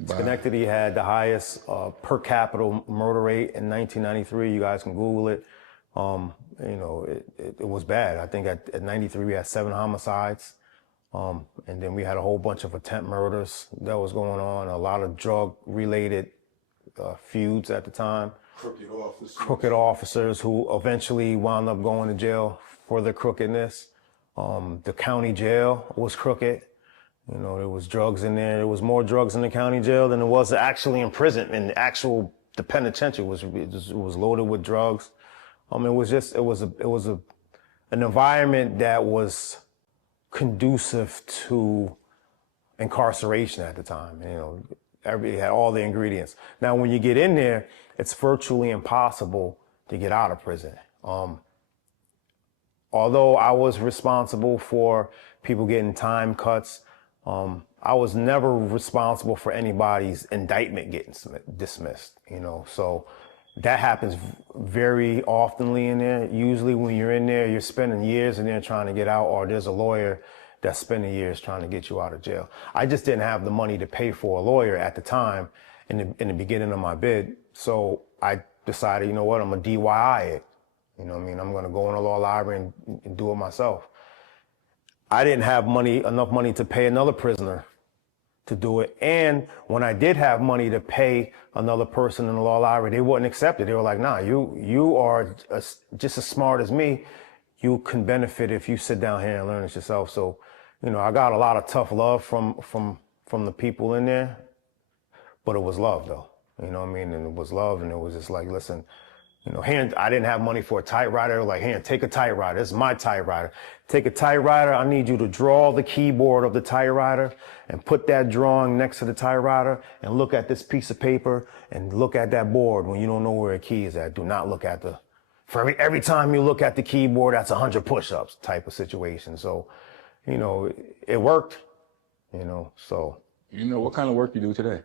Wow. Schenectady had the highest per capita murder rate in 1993. You guys can Google it. It was bad. I think at 93 we had 7 homicides. And then we had a whole bunch of attempt murders that was going on, a lot of drug-related feuds at the time. Crooked officers who eventually wound up going to jail for their crookedness. The county jail was crooked. You know, there was drugs in there. There was more drugs in the county jail than there was actually in prison. And the penitentiary was loaded with drugs. It was an environment that was conducive to incarceration at the time. You know, everybody had all the ingredients. Now, when you get in there, it's virtually impossible to get out of prison. Although I was responsible for people getting time cuts, I was never responsible for anybody's indictment getting dismissed, you know, so that happens very oftenly in there. Usually when you're in there, you're spending years in there trying to get out, or there's a lawyer that's spending years trying to get you out of jail. I just didn't have the money to pay for a lawyer at the time in the beginning of my bid. So I decided, you know what, I'm gonna DIY it. You know what I mean? I'm gonna go in a law library and do it myself. I didn't have enough money to pay another prisoner to do it. And when I did have money to pay another person in the law library, they wouldn't accept it. They were like, nah, you are just as smart as me. You can benefit if you sit down here and learn it yourself. So, you know, I got a lot of tough love from the people in there, but it was love though. You know what I mean? And it was love, and it was just like, listen, you know, here, I didn't have money for a typewriter. Like, here, take a typewriter. This is my typewriter. Take a typewriter. I need you to draw the keyboard of the typewriter and put that drawing next to the typewriter and look at this piece of paper and look at that board when you don't know where a key is at. Do not look at every time you look at the keyboard, that's 100 push-ups type of situation. So, you know, it worked, you know, so. You know, what kind of work you do today?